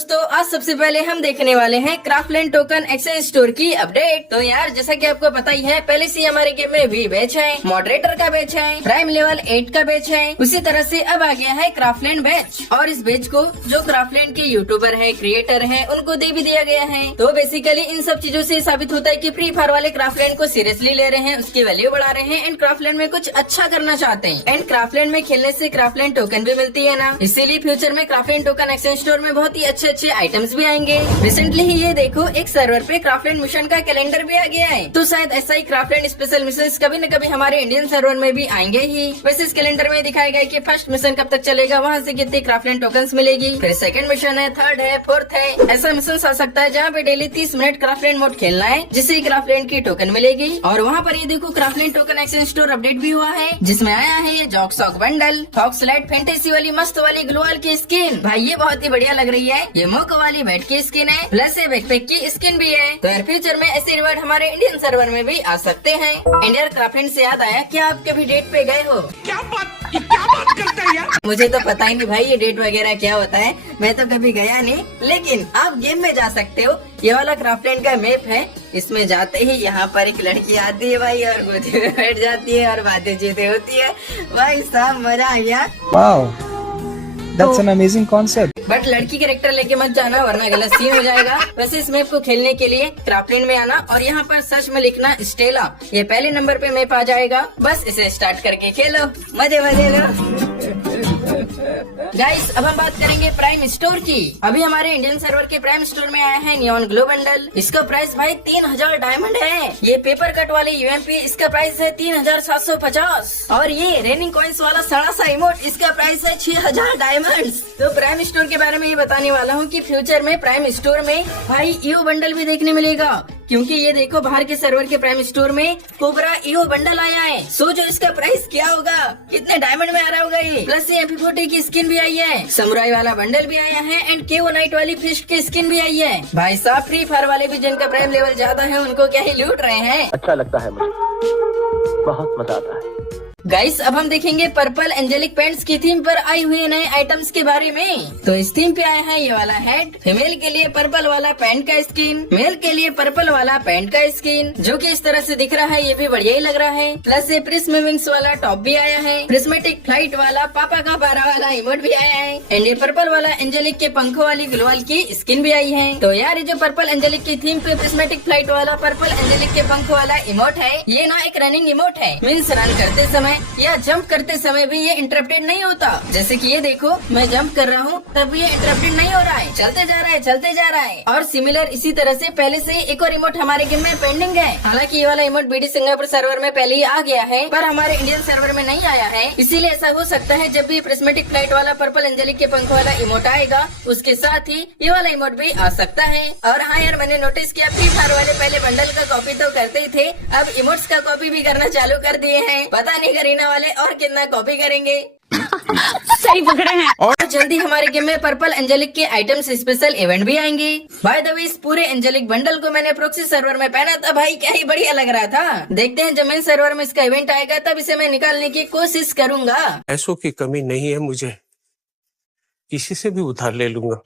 दोस्तों, आज सबसे पहले हम देखने वाले हैं क्राफ्टलैंड टोकन एक्सचेंज स्टोर की अपडेट। तो यार जैसा कि आपको पता ही है, पहले से हमारे गेम में वी बैच है, मॉडरेटर का बैच है, प्राइम लेवल 8 का बैच है। उसी तरह से अब आ गया है क्राफ्टलैंड बैच, और इस बैच को जो क्राफ्टलैंड के यूट्यूबर है, क्रिएटर है, उनको दे भी दिया गया है। तो बेसिकली इन सब चीजों से साबित होता है कि फ्री फायर वाले क्राफ्टलैंड को सीरियसली ले रहे हैं, उसकी वैल्यू बढ़ा रहे हैं एंड क्राफ्टलैंड में कुछ अच्छा करना चाहते हैं। एंड क्राफ्टलैंड में खेलने से क्राफ्टलैंड टोकन भी मिलती है ना, इसीलिए फ्यूचर में क्राफ्टलैंड टोकन एक्सचेंज स्टोर में बहुत ही अच्छे आइटम्स भी आएंगे। रिसेंटली ही ये देखो, एक सर्वर पे क्राफ्टलैंड मिशन का कैलेंडर भी आ गया है। तो शायद ऐसा ही क्राफ्टलैंड स्पेशल मिशन कभी न कभी हमारे इंडियन सर्वर में भी आएंगे ही। वैसे इस कैलेंडर में दिखाया गया कि फर्स्ट मिशन कब तक चलेगा, वहाँ से कितनी क्राफ्टलैंड टोकन्स मिलेगी, फिर सेकंड मिशन है, थर्ड है, फोर्थ है। ऐसा मिशन आ सकता है जहाँ पे डेली 30 मिनट क्राफ्टलैंड मोड खेलना है, जिससे क्राफ्टलैंड की टोकन मिलेगी। और वहाँ पर ये देखो Craftland token exchange store update भी हुआ है, जिसमें आया है ये jock sock bundle, fox light fantasy वाली मस्त वाली ग्लोअल की स्किन। भाई ये बहुत ही बढ़िया लग रही है। ये मोक वाली बैट की स्किन है, प्लस ये बैकपैक की स्किन भी है। तो यार फ्यूचर में ऐसे रिवार्ड हमारे इंडियन सर्वर में भी आ सकते हैं। इंडियन क्राफ्टलैंड से याद आया, क्या आप कभी डेट पे गए हो? क्या बात करता है यार? मुझे तो पता ही नहीं भाई ये डेट वगैरह क्या होता है, मैं तो कभी गया नहीं। लेकिन आप गेम में जा सकते हो। ये वाला क्राफ्टलैंड का मैप है, इसमें जाते ही यहाँ पर एक लड़की आती है भाई, और गोदी में बैठ जाती है और बातें चीतें होती है। भाई साहब मजा आ गया। Wow, that's an amazing concept. But लड़की कैरेक्टर लेके मत जाना, वरना गलत सीन हो जाएगा। वैसे इस मैप को खेलने के लिए क्राफ्टलैंड में आना और यहाँ पर सर्च में लिखना स्टेला, ये पहले नंबर पे मैप आ जाएगा। बस इसे स्टार्ट करके खेलो, मजे लो। गाइस अब हम बात करेंगे प्राइम स्टोर की। अभी हमारे इंडियन सर्वर के प्राइम स्टोर में आया है नियॉन ग्लो बंडल। इसका प्राइस भाई 3000 डायमंड है। ये पेपर कट वाले यूएमपी, इसका प्राइस है 3750। और ये रेनिंग कॉइन्स वाला सड़ा सा इमोट, इसका प्राइस है 6000 डायमंड। तो प्राइम स्टोर के बारे में ये बताने वाला हूँ कि फ्यूचर में प्राइम स्टोर में भाई ईओ बंडल भी देखने मिलेगा, क्योंकि ये देखो बाहर के सर्वर के प्राइम स्टोर में कोबरा ईओ बंडल आया है। सोचो इसका प्राइस क्या होगा, कितने डायमंड में आ रहा होगा ये। प्लस ये MP40 की स्किन भी आई है, समुराई वाला बंडल भी आया है एंड KO नाइट वाली फिस्ट की स्किन भी आई है। भाई साहब फ्री फायर वाले भी जिनका प्राइम लेवल ज्यादा है, उनको क्या ही लूट रहे हैं। अच्छा लगता है मुझे, बहुत मजा आता है। गाइस अब हम देखेंगे पर्पल एंजेलिक पैंट्स की थीम पर आई हुए नए आइटम्स के बारे में। तो इस थीम पे आया है ये वाला हेड, फीमेल के लिए पर्पल वाला पैंट का स्किन, मेल के लिए पर्पल वाला पैंट का स्किन, जो कि इस तरह से दिख रहा है, ये भी बढ़िया ही लग रहा है। प्लस ये प्रिज्म विंग्स वाला टॉप भी आया है, प्रिज्मेटिक फ्लाइट वाला पापा का 12 वाला इमोट भी आया है एंड ये पर्पल वाला एंजेलिक के पंखों वाली ग्लोअल की स्किन भी आई है। तो यार ये जो पर्पल एंजेलिक की थीम पे प्रिज्मेटिक फ्लाइट वाला पर्पल एंजेलिक के पंखों वाला इमोट है, ये ना एक रनिंग इमोट है, मीन्स रन करते समय या जंप करते समय भी ये इंटरप्टेड नहीं होता। जैसे कि ये देखो मैं जंप कर रहा हूँ तब ये इंटरप्टेड नहीं हो रहा है, चलते जा रहा है। और सिमिलर इसी तरह से पहले से एक और इमोट हमारे गेम में पेंडिंग है। हालांकि ये वाला इमोट BD सिंगापुर सर्वर में पहले ही आ गया है, पर हमारे इंडियन सर्वर में नहीं आया है। इसीलिए ऐसा हो सकता है जब भी प्रिज्मेटिक फ्लाइट वाला पर्पल एंजेलिक के पंख वाला इमोट आएगा, उसके साथ ही ये वाला इमोट भी आ सकता है। और हाँ यार मैंने नोटिस किया, फ्री फायर वाले पहले बंडल का कॉपी तो करते ही थे, अब इमोट्स का कॉपी भी करना चालू कर दिए हैं। पता नहीं करीना वाले और कितना कॉपी करेंगे। सही पकड़े हैं। और जल्दी हमारे गेम में पर्पल एंजेलिक के आइटम्स स्पेशल इवेंट भी आएंगे। बाय द वे इस पूरे एंजेलिक बंडल को मैंने प्रोक्सी सर्वर में पहना था भाई, क्या ही बढ़िया लग रहा था। देखते हैं जब मेन सर्वर में इसका इवेंट आएगा तब इसे मैं निकालने की कोशिश करूंगा। पैसों की कमी नहीं है मुझे, किसी से भी उधार ले लूंगा।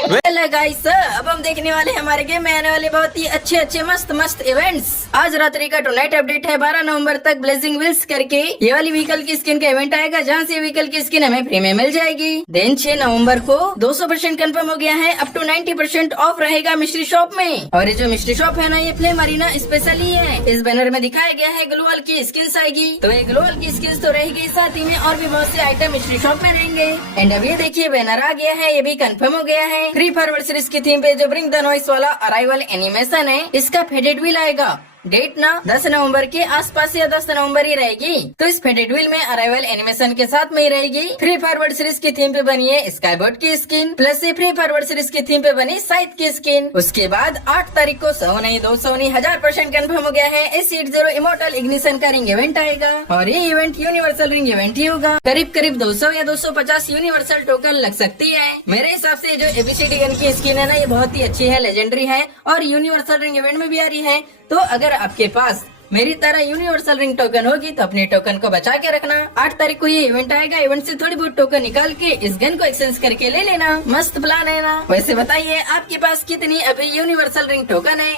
वेल गाइस अब हम देखने वाले हमारे गेम में आने वाले बहुत ही अच्छे मस्त इवेंट्स। आज रात्रि का टुनाइट अपडेट है, 12 नवंबर तक ब्लेजिंग व्हील्स करके ये वाली व्हीकल की स्किन का इवेंट आएगा, जहां से व्हीकल की स्किन हमें फ्री में मिल जाएगी। देन 6 नवंबर को 200% कंफर्म हो गया है, अप टू 90% ऑफ रहेगा मिस्ट्री शॉप में। और ये जो मिस्ट्री शॉप है ना, ये फ्लेम अरीना स्पेशल ही है। इस बैनर में दिखाया गया है ग्लोअल की स्किन आएगी, तो ये ग्लोअल की स्किन तो रहेगी, साथ ही में और भी बहुत से आइटम मिस्ट्री शॉप में रहेंगे। एंड अब ये देखिए बैनर आ गया है, ये भी कंफर्म हो गया है। फ्री फायर वर्ल्ड सीरीज की थीम पे जो ब्रिंग द नॉइस वाला अराइवल एनिमेशन है, इसका फेडेड व्हील आएगा। डेट ना 10 नवंबर के आसपास या 10 नवंबर ही रहेगी। तो इस फेडेड व्हील में अराइवल एनिमेशन के साथ में ही रहेगी। फ्री फायर वर्ल्ड सीरीज की थीम पे बनी है स्काईबोट की स्किन, प्लस ये फ्री फायर वर्ल्ड सीरीज की थीम पे बनी साइथ की स्किन। उसके बाद 8 तारीख को 100 नहीं 200 नहीं 1000% कंफर्म हो गया है, SC80 इमोर्टल इग्निशन का रिंग इवेंट आएगा। और ये इवेंट यूनिवर्सल रिंग इवेंट ही होगा। करीब 200 या 250 यूनिवर्सल टोकन लग सकती है। मेरे हिसाब से जो ABCD गन की स्किन है ना, ये बहुत ही अच्छी है, लेजेंडरी है और यूनिवर्सल रिंग इवेंट में भी आ रही है। तो अगर आपके पास मेरी तरह यूनिवर्सल रिंग टोकन होगी तो अपने टोकन को बचा के रखना। 8 तारीख को ये इवेंट आएगा, इवेंट से थोड़ी बहुत टोकन निकाल के इस गन को एक्सचेंज करके ले लेना। मस्त प्लान है ना। वैसे बताइए आपके पास कितनी अभी यूनिवर्सल रिंग टोकन है?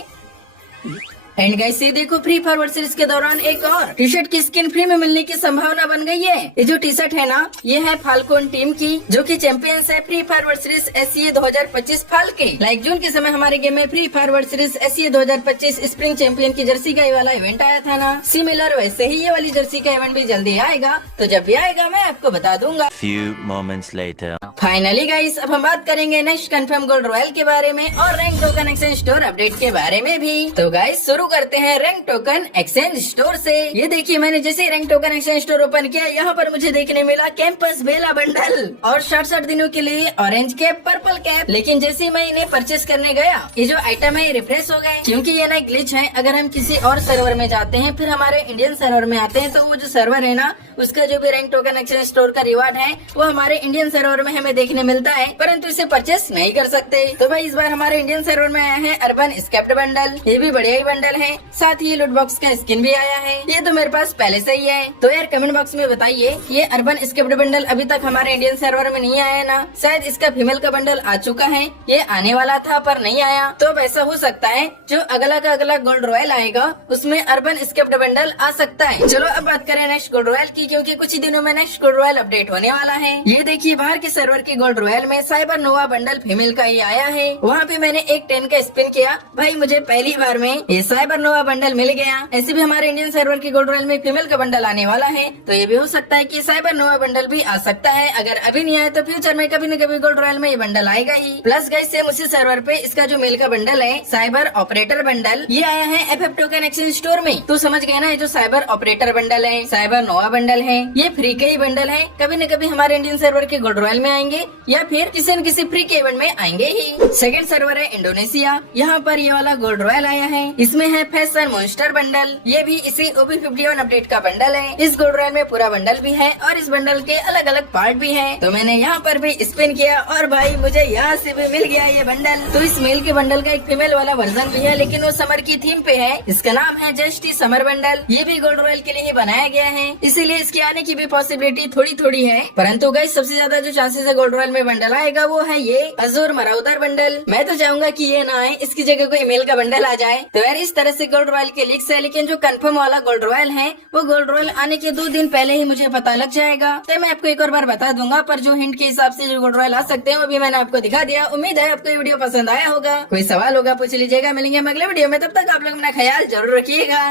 एंड गाइस ये देखो, फ्री फॉरवर्ड सीरीज के दौरान एक और टी शर्ट की स्किन फ्री में मिलने की संभावना बन गई है। ये जो टी शर्ट है ना, ये है फाल्कोन टीम की, जो कि चैंपियंस है free forward series SCA 2025 Phalke. Like जून के समय हमारे गेम में free forward series SCA 2025 spring champion की जर्सी का ये वाला इवेंट आया था ना, सिमिलर वैसे ही ये वाली जर्सी का इवेंट भी जल्दी आएगा। तो जब भी आएगा मैं आपको बता दूंगा। Few moments later. Finally guys, अब हम बात करेंगे नेक्स्ट कंफर्म गोल्ड रॉयल के बारे में और rank token exchange store update के बारे में भी। तो गाइस शुरू करते हैं रैंक टोकन एक्सचेंज स्टोर से। ये देखिए, मैंने जैसे ही rank token exchange store open किया, यहाँ पर मुझे देखने मिला कैंपस बेला बंडल और 60 दिनों के लिए ऑरेंज कैप, पर्पल कैप। लेकिन जैसे ही मैं इन्हें परचेस करने गया, ये जो आइटम है ये रिफ्रेश हो गए, क्योंकि ये ना ग्लिच है। अगर हम किसी और सर्वर में जाते हैं, फिर हमारे इंडियन सर्वर में आते हैं, तो वो जो सर्वर है ना, उसका जो भी रैंक टोकन एक्सचेंज स्टोर का रिवार्ड है वो हमारे इंडियन सर्वर में हमें देखने मिलता है, परंतु इसे परचेस नहीं कर सकते। तो भाई इस बार हमारे इंडियन सर्वर में आया है अर्बन स्केप्ड बंडल। ये भी बढ़िया ही बंडल है, साथ ही लूट बॉक्स का स्किन भी आया है। ये तो मेरे पास पहले से ही है। तो यार कमेंट बॉक्स में बताइए, ये अर्बन स्केप्ड बंडल अभी तक हमारे इंडियन सर्वर में नहीं आया ना? शायद इसका फीमेल का बंडल आ चुका है, ये आने वाला था पर नहीं आया। तो अब ऐसा हो सकता है जो अगला का अगला गोल्ड रॉयल आएगा उसमें अर्बन स्केप्ड बंडल आ सकता है। चलो अब बात करें नेक्स्ट गोल्ड रॉयल की, क्योंकि कुछ ही दिनों में नेक्स्ट गोल्ड रॉयल अपडेट होने वाला है। ये देखिए, बाहर के सर्वर के गोल्ड रॉयल में साइबर नोवा बंडल फीमेल का ही आया है। वहाँ पे मैंने एक 10 का स्पिन किया, भाई मुझे पहली बार में ये साइबर नोवा बंडल मिल गया। ऐसे भी हमारे इंडियन सर्वर के गोल्ड रॉयल में फीमेल का बंडल आने वाला है, तो ये भी हो सकता है कि साइबर नोवा बंडल भी आ सकता है। अगर अभी नहीं आया तो फ्यूचर में कभी न कभी गोल्ड रॉयल में ये बंडल आएगा ही। प्लस गाइस सेम उसी सर्वर पे इसका जो मेल का बंडल है, साइबर ऑपरेटर बंडल, ये आया है FF टोकन एक्सचेंज स्टोर में। तो समझ गए ना, ये जो साइबर ऑपरेटर बंडल है, साइबर नोवा बंडल है, ये फ्री के ही बंडल है। कभी न कभी हमारे इंडियन सर्वर के गोल्ड रॉयल में आएंगे या फिर किसी न किसी फ्री के इवेंट में आएंगे ही। सेकंड सर्वर है इंडोनेशिया, यहाँ पर ये वाला गोल्ड रॉयल आया है। इसमें है फैशन मॉन्स्टर बंडल, ये भी इसी OB51 अपडेट का बंडल है। इस गोल्ड रॉयल में पूरा बंडल भी है और इस बंडल के अलग अलग पार्ट भी है। तो मैंने यहाँ पर भी स्पिन किया और भाई मुझे यहाँ से भी मिल गया ये बंडल। तो इस मेल के बंडल का एक फीमेल वाला वर्जन भी है, लेकिन वो समर की थीम पे है। इसका नाम है जस्टी समर बंडल। ये भी गोल्ड रॉयल के लिए ही बनाया गया है, इसीलिए इसके आने की भी पॉसिबिलिटी थोड़ी थोड़ी है। परंतु गाइस सबसे ज्यादा जो चांसेस है गोल्ड रॉयल में बंडल आएगा वो है ये अजूर मराउदर बंडल। मैं तो चाहूंगा कि ये ना आए, इसकी जगह कोई मेल का बंडल आ जाए। तो यार इस तरह से गोल्ड रॉयल के लीक्स है, लेकिन जो कंफर्म वाला गोल्ड रॉयल है वो गोल्ड रॉयल आने के 2 दिन पहले ही मुझे पता लग जाएगा। तो मैं आपको एक और बार बता दूंगा, पर जो हिंट के हिसाब से जो गोल्ड रॉयल आ सकते हैं वो भी मैंने आपको दिखा दिया। उम्मीद है आपको ये वीडियो पसंद आया होगा। कोई सवाल होगा पूछ लीजिएगा। मिलेंगे हम अगले वीडियो में, तब तक आप लोग अपना ख्याल जरूर रखिएगा।